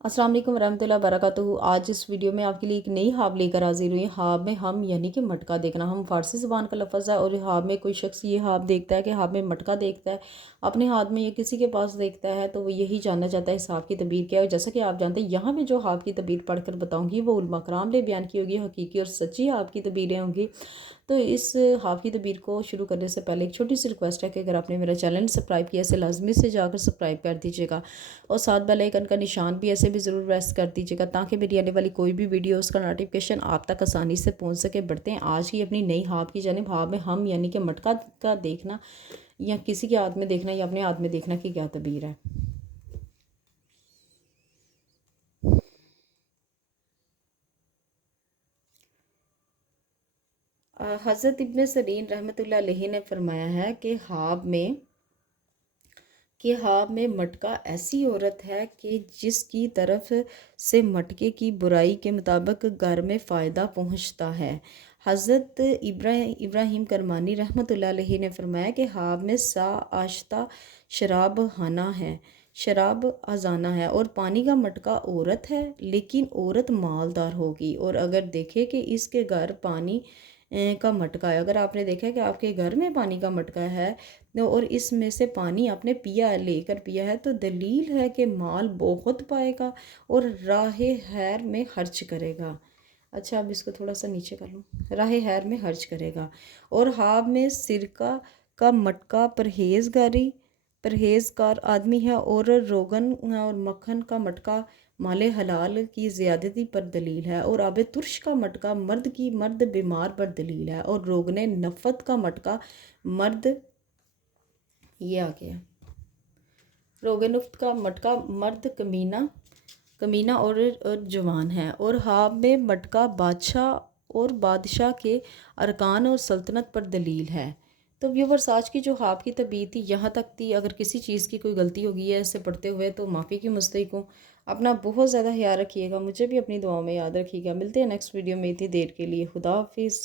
अस्सलाम वालेकुम रहमतुल्लाहि वबरकातुहू। आज इस वीडियो में आपके लिए एक नई हाब लेकर हाजिर हुई है। हाब में हम यानी कि मटका देखना, हम फारसी ज़ुबान का लफ्ज़ है और हाब में कोई शख्स ये हाब देखता है कि हाब में मटका देखता है अपने हाथ में या किसी के पास देखता है तो वो यही जानना चाहता है इस हाब की तबीर क्या है। और जैसा कि आप जानते हैं यहाँ में जो हाब की तबीर पढ़कर बताऊँगी वो उलमा कराम ने बयान की होगी, हकीकी और सच्ची हाब की तबीरें होंगी। तो इस हाफ की तबीर को शुरू करने से पहले एक छोटी सी रिक्वेस्ट है कि अगर आपने मेरा चैनल सब्सक्राइब किया ऐसे लाजमी से जाकर सब्सक्राइब कर दीजिएगा और साथ बेल आइकन का निशान भी ऐसे भी ज़रूर प्रेस कर दीजिएगा ताकि मेरी आने वाली कोई भी वीडियो उसका नोटिफिकेशन आप तक आसानी से पहुंच सके। बढ़ते हैं आज की अपनी नई हाफ की जानिब। हाफ में हम यानी कि मटका का देखना या किसी के हाथ में देखना या अपने हाथ में देखना की क्या तबीर है। हज़रत इब्न सरीन रहमतुल्लाह अलैहि ने फरमाया है कि ख्वाब में मटका ऐसी औरत है कि जिसकी तरफ से मटके की बुराई के मुताबिक घर में फ़ायदा पहुंचता है। हज़रत इब्राहिम करमानी रहमतुल्लाह अलैहि ने फरमाया कि ख्वाब में सा आश्ता शराब खाना है, शराब अजाना है और पानी का मटका औरत है, लेकिन औरत मालदार होगी। और अगर देखे कि इसके घर पानी का मटका है, अगर आपने देखा है कि आपके घर में पानी का मटका है और इसमें से पानी आपने लेकर पिया है तो दलील है कि माल बहुत पाएगा और राह खैर में खर्च करेगा। अच्छा, अब इसको थोड़ा सा नीचे कर लूँ। राह खैर में खर्च करेगा। और हाब में सिरका का मटका परहेजगार आदमी है और रोगन और मक्खन का मटका माले हलाल की ज़्यादती पर दलील है। और आब तुर्श का मटका मर्द बीमार पर दलील है। और रोगने नफ़त का मटका मर्द ये आ गया रोगनुफ्त का मटका मर्द कमीना और जवान है। और हाब में मटका बादशाह के अरकान और सल्तनत पर दलील है। तो व्यूवर्स, आज की जो हाब की तबीयत थी यहाँ तक थी। अगर किसी चीज़ की कोई गलती होगी है इसे पढ़ते हुए तो माफ़ी की मुस्तहिक हूँ। अपना बहुत ज़्यादा ख्याल रखिएगा, मुझे भी अपनी दुआओं में याद रखिएगा। मिलते हैं नेक्स्ट वीडियो में। इतनी देर के लिए खुदा हाफिज़।